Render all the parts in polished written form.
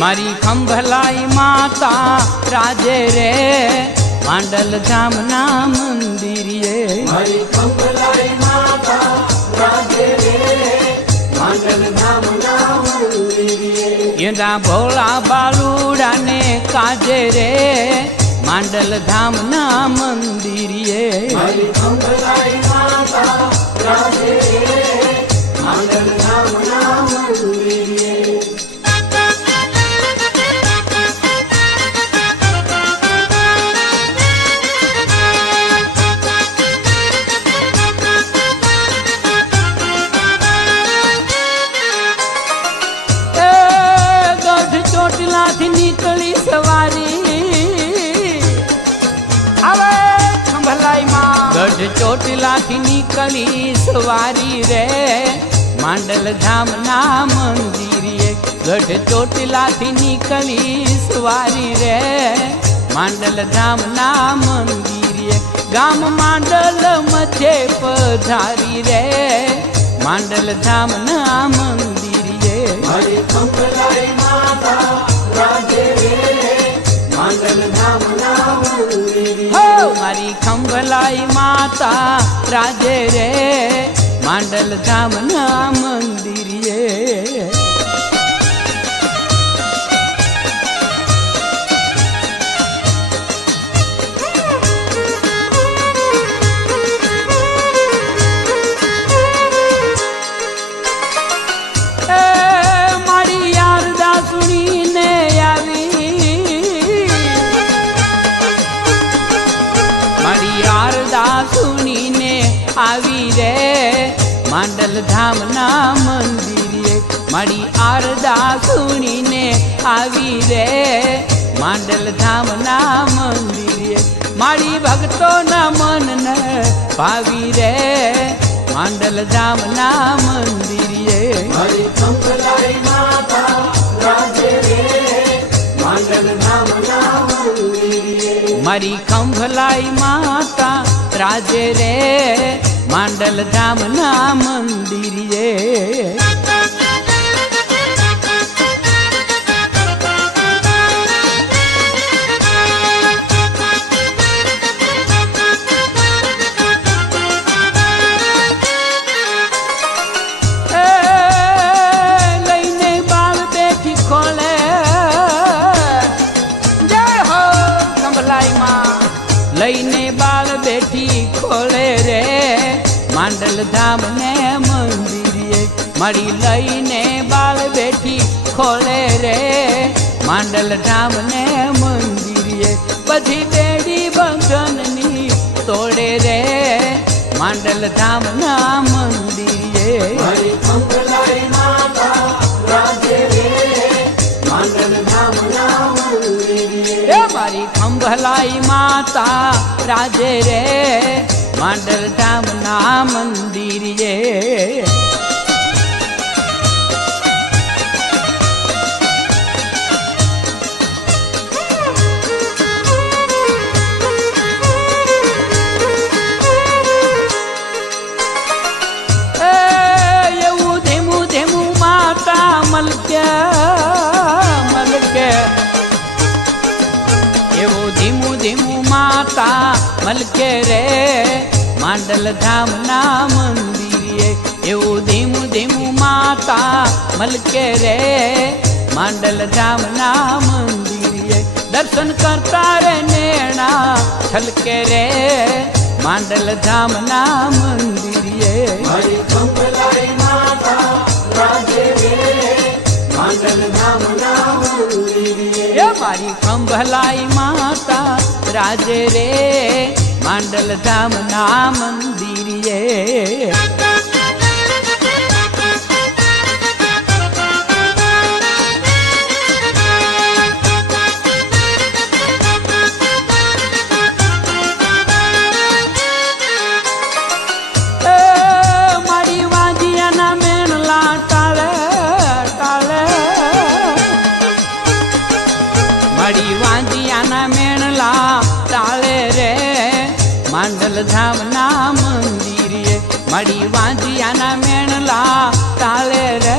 मारी खंभलाई माता राजे रे मांडल धाम ना मंदिर ये मारी खंभलाई माता राजे रे मांडल धाम ना मंदिर ये एना भोला बालूड़ा ने काजे रे मांडल धाम ना मंदिर ये मारी खंभलाई माता राजे रे मांडल धाम ना मंदिर ये निकली सवारी अवे खंभलाई मां गढ़ चोटिला थी निकली सवारी रे मांडल धाम ना मंदिर ये गढ़ चोटिला थी निकली सवारी रे मांडल धाम ना मंदिर ये गाम मांडल मध्य पधारी रे मांडल धाम ना मंदिर ये मारी खंभलाई माता राजे रे मांडल धाम ना मंदिर हो मारी खंभलाई माता राजे रे मांडल धाम ना मंदिर ये आवी रे मांडल धाम ना मंदिर ये मारी आरदा सुनी ने आवी रे मांडल धाम ना मंदिर ये मारी भक्तो ना मन न पावी रे मांडल धाम ना मंदिर ये मारी खंभलाई माता राजे रे मांडल धाम ना मंदिर ये मारी खंभलाई माता राजे रे मांडल धाम ना मंदिर ये लईने बाल बेटी खोले जय हो खंभलाई मां लईने बाल बेटी खोले रे मांडल धाम ने मंदिर ये मारी लईने बाल बेटी खोले रे मांडल धाम ने मंदिर ये बधी बेड़ी बंधन नी तोड़े रे मांडल धाम ना मंदिर ये मारी खंभलाई माता राजे रे मांडल धाम ना मंदिर ये मारी खंभलाई माता राजे रे मांडल धाम ना मंदिर ये धेमू धेमू माता मलके मलके एवो धीमू धीमू माता मलके रे मांडल धाम ना मंदिर ये एवो धीमू धीमू माता मलके रे मांडल धाम ना मंदिर ये दर्शन करता रे नेणा छलके रे मांडल धाम ना मंदिर ये मारी खंभलाई माता राजे रे मांडल धाम ना मंदिर ये मारी खंभलाई माता राजे रे मांडल धाम ना मंदिर ये मांडल धाम ना मंदिर ये मड़ी वांजिया ना मेणला ताले रे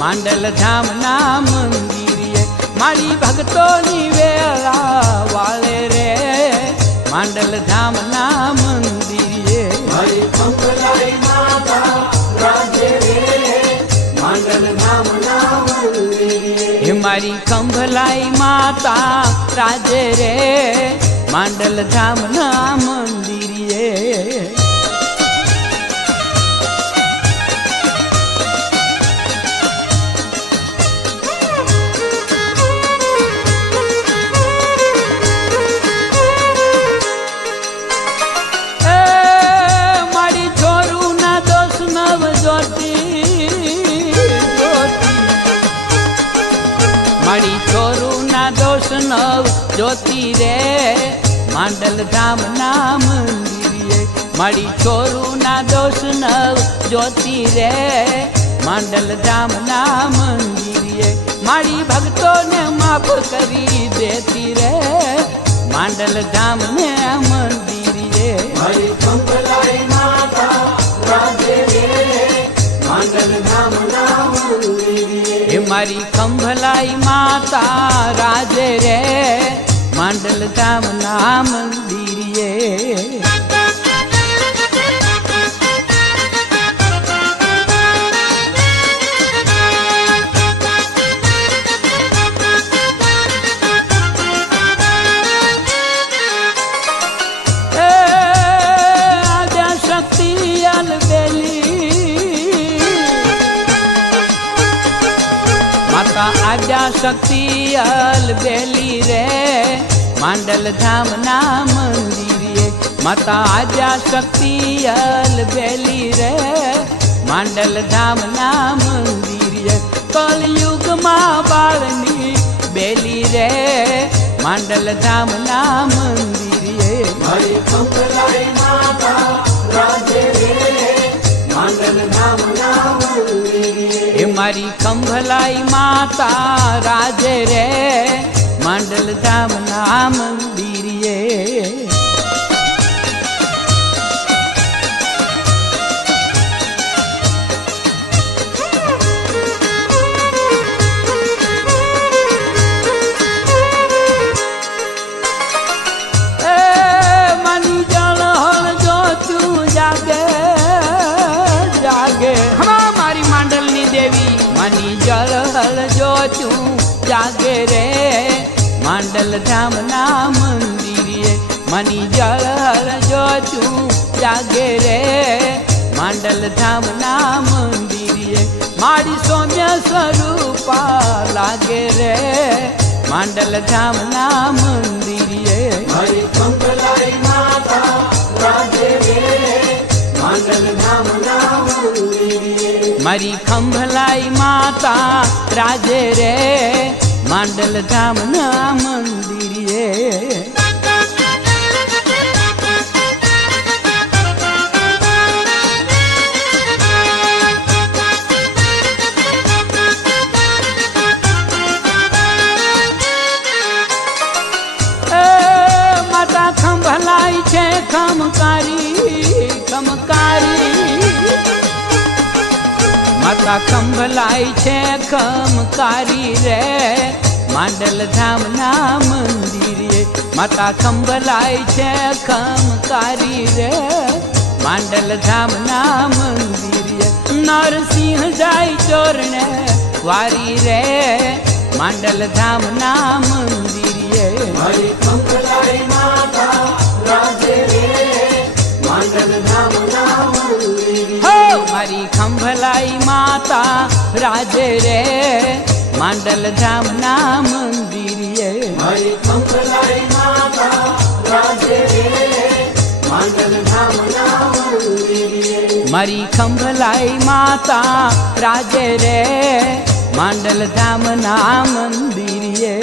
मांडल धाम ना मंदिर મારી ભક્તોની વેળા વાળે રે માંડલ ધામના મંદિરે મારી કંભલાઈ માતા રાજે રે માંડલ ધામના મંદિરે હે મારી કંભલાઈ માતા રાજે રે માંડલ ધામના મંદિરે મારી છોરુના દોષ નવ જ્યોતિ રે માંડલ ધામના મંદિરે મારી છોરુના દોષ નવ જ્યોતિ રે માંડલ ધામના મંદિરે મારી ભક્તોને માફ કરી દેતી રે માંડલ ધામને મંદિરે મારી કંભલાઈ માતા રાજે રે માંડલ ધામના મંદિરે હે મારી કંભલાઈ માતા રાજે રે માંડલ ધામના મંદિરે આજા શક્તિ અલબેલી રે માંડલ ધામના મંદિરે માતા આજા શક્તિ અલબેલી રે માંડલ ધામના મંદિરે કલયુગમાં બાળની બેલી રે માંડલ ધામના મંદિરે મારી કંભલાઈ માતા રાજે રે માંડલ ધામના મંદિરે હે મારી કંભલાઈ માતા રાજે રે માંડલ ધામના મંદિરે મની જળ હળ જો તું જાગે જાગે મારી માંડલની દેવી મની જળ હળ જો તું જાગે રે માંડલ ધામના મંદિરે મની જળ હળ જો તું જાગે રે માંડલ ધામના મંદિરે મારી સૌમ્ય સ્વરૂપા લાગે રે માંડલ ધામના મંદિરે મારી કંભલાઈ માતા રાજે રે માંડલ ધામના મંદિરે મારી કંભલાઈ માતા રાજે રે માંડલ ધામના મંદિરે માતા ખંભલાઈ છે ખમકારી ખમકારી માતા ખંભલાઈ છે ખમકારી રે માંડલ ધામના મંદિરે માતા ખંભલાઈ છે ખમકારી રે માંડલ ધામના મંદિરે નરસિંહ જાય ચોરણે વારી રે માંડલ ધામના મંદિરે મારી કંભલાઈ માતા રાજે રે માંડલ ધામના મંદિરે મારી ખંભલાઈ માતા રાજે રે માંડલ ધામના મંદિરે મારી કંભલાઈ માતા રાજે રે માંડલ ધામના મંદિરે મારી ખંભલાઈ માતા રાજે રે માંડલ ધામના મંદિરે